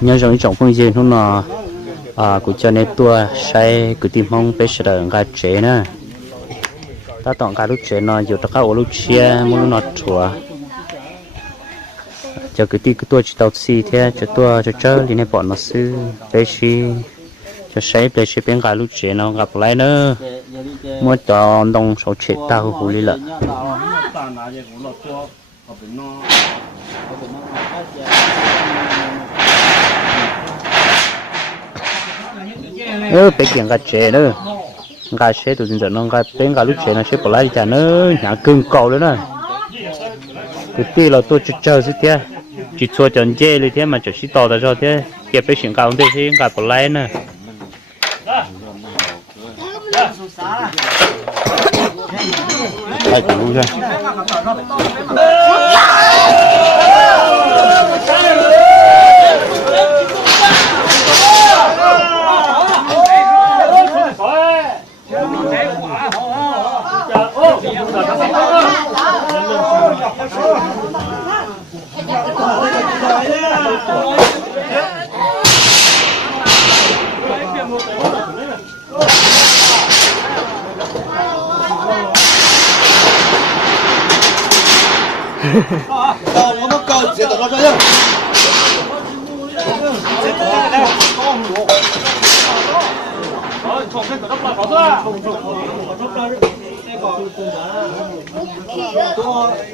nhớ rằng trong phong gì nó của cho nên tua sai của tìm mong bé sẽ đợi cái chế nè ta tặng cái lúc chế nó dù ta có lúc chia muốn nó chùa cho cái tua chỉ tàu xì thế cho tua cho chơi thì này bọn nó sư bé xì cho sai bé xì bên cái lúc chế nó gặp lại nữa mua cho đông số chế tao hủ lý lợ bé kiện cái chế nữa cái chế tụi giờ nó cái bên cái lúc chế nó chế bỏ lại chả nữa nhà cưng cầu nữa nè cái tí là tôi chơi gì thế chỉ cho chân dê đi thế mà chỉ xí to rồi thế kia bé kiện cao thế thì cái bỏ lại nè ai cũng ra我们高接到这样。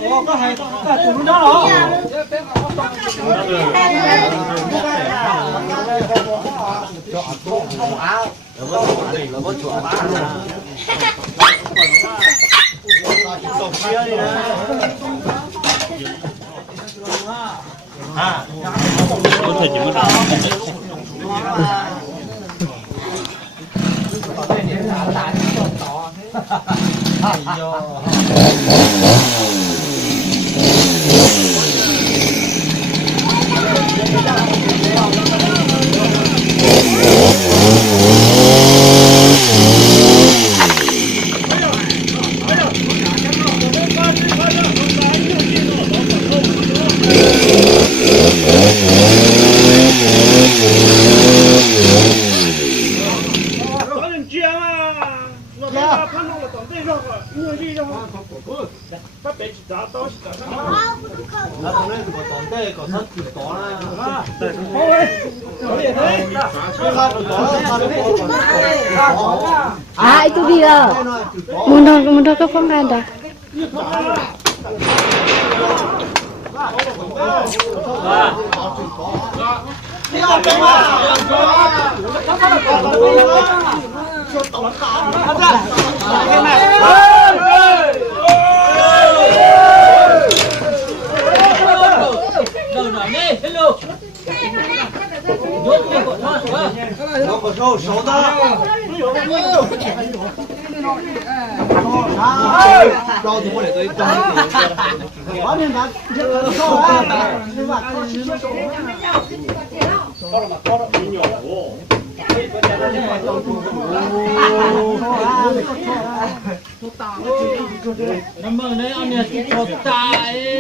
我还在组织长了。có thể chỉ mất Ah, itu dia. Mundur ke phone ada. Cảm ơn đấy anh nhỉ, chụp tại.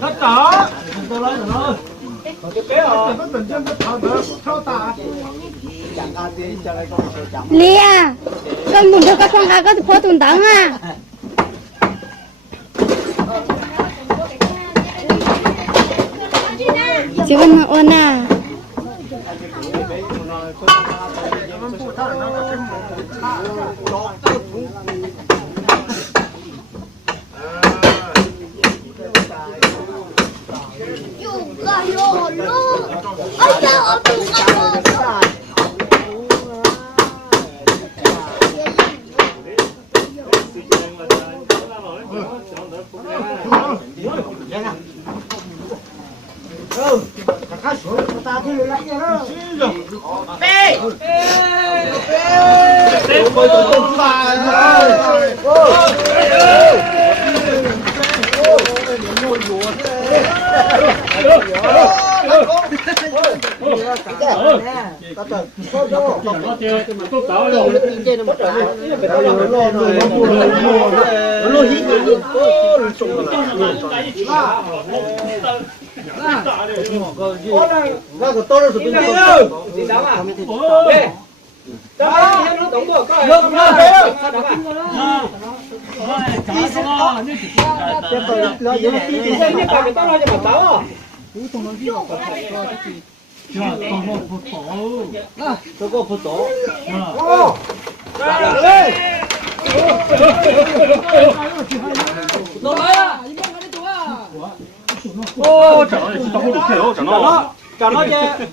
Tất cả lia con muốn cho các con gái có phố tùng tắng à chị vẫn ôn à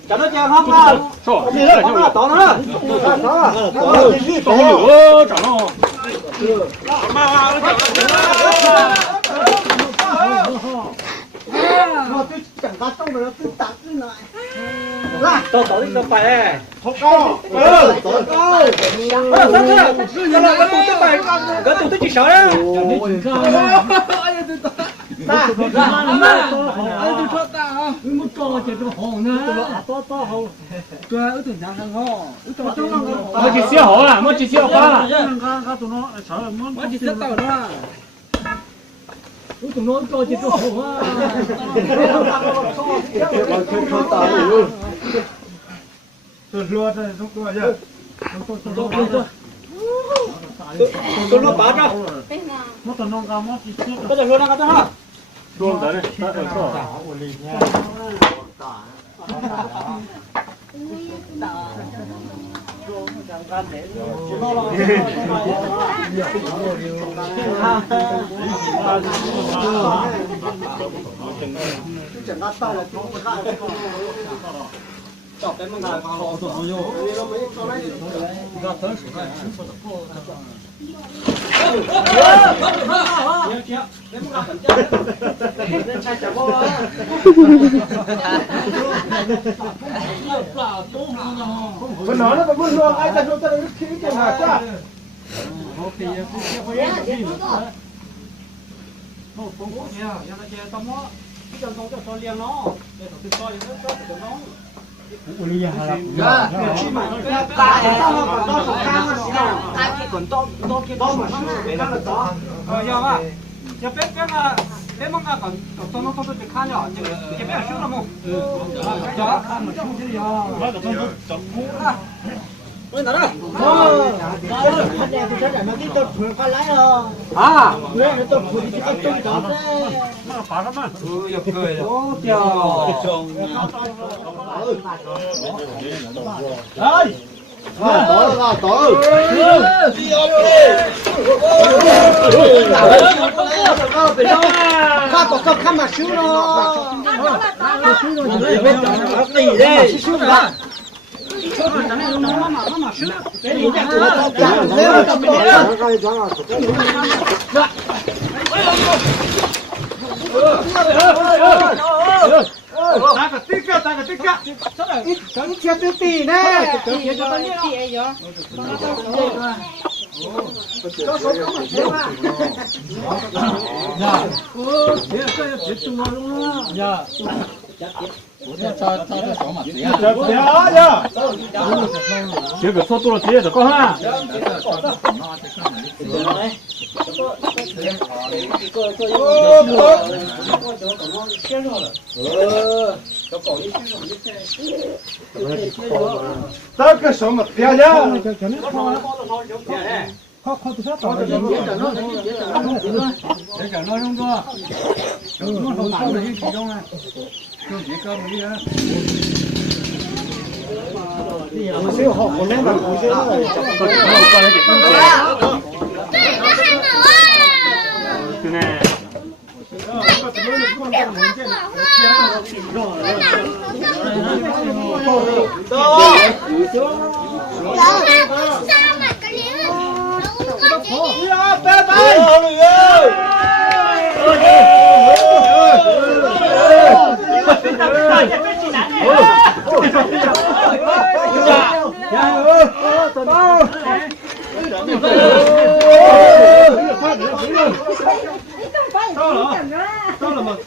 Chả nó chè không à? Gì đó không à? Tỏ nó đó. Tỏ đi đâu phải? Không có. Cái tụi tôi chỉ sợ đó. mới chỉ xíu hổ à mới chỉ xíu quá Tôi nó bán đâu? Tôi luôn đang có luôn tới đây Mình nói nó vẫn luôn ai ta cho nó khí cái nào quá. Ôi nó đó. À, nó tôi phủi cái con trống đó. Nó phá lắm à. Ừ, giật cười rồi. Ô trời. Ơi. Tối. Khá có cấp khá mà xíu nó. Tỷ đây. Xíu đó. 这个速度了，直接就够了。这个什么漂亮？拜拜。到了吗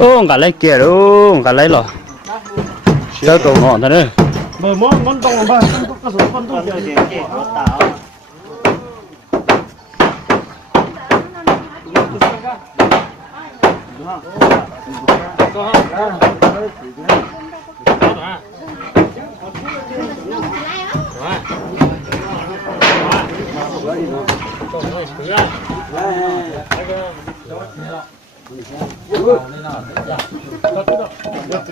？ô cả lấy kia luôn cả lấy rồi chơi đồ ngon thế đấy Mà món đông là bao có số con đông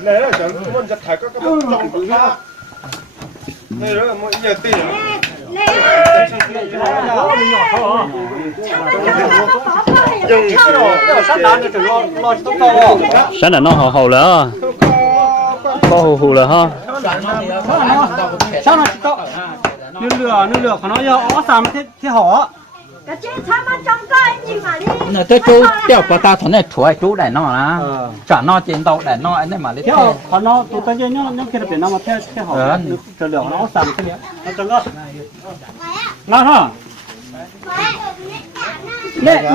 này là chẳng muốn giật thải các trong bậc ra này đó mọi nhà tiền sáng là nó hầu nữa có hù là ha sao nó nước lửa nó do ó xàm thế họ cái chuyện sao mà trong coi gì mà đi nè cái chú đeo của ta thằng này thổi chú đại nó là trả nó trên đầu đại nó anh ấy mà lấy thế họ nó tụi ta chơi nó kia là biển nó mà thế họ nước lửa nó ó xàm thế nhỉ nó chẳng có nào hả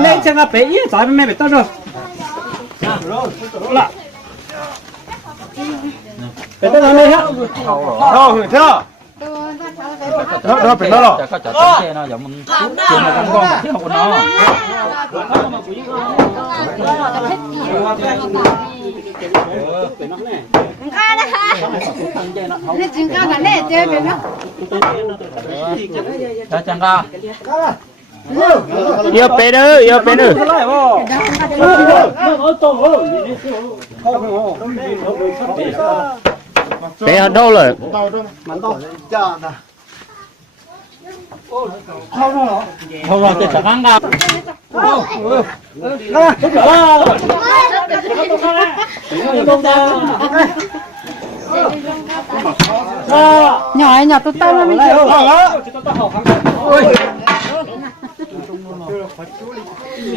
nè chẳng là bé ý giải mẹ bé tao rồi là bé tao làm gì hả thôi theo đó phải nó rồi có chở xe nó giống mình chuyện là con chứ không có nó ca đó hả nên chừng ca cả nè chơi về nó cho chẳng ra yêu bé nữa bé ở đâu rồi không rồi thì chẳng ra nhỏ nhỏ tôi tao nó mới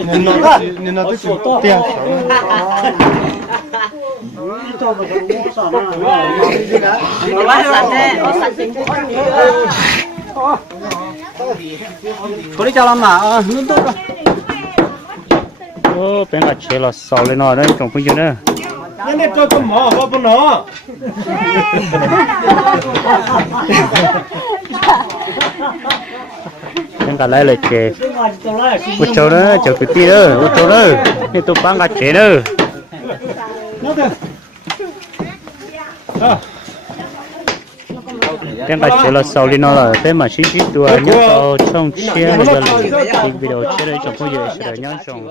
nên nó tới tiền có đi cho làm mà luôn tốt rồi ô bé là chế là sầu lên nó đấy trồng phương nữa nên để cho tôm mỏ vào bên nó nên cả lấy là chế một chỗ nữa chỗ cái tí nữa một chỗ nữa nên tôi bán cả chế nữa cái cả chế là sầu lên nó là thế mà chỉ đùa nhớ trong chia này là video chế đấy trong phương diện sẽ nhớ trong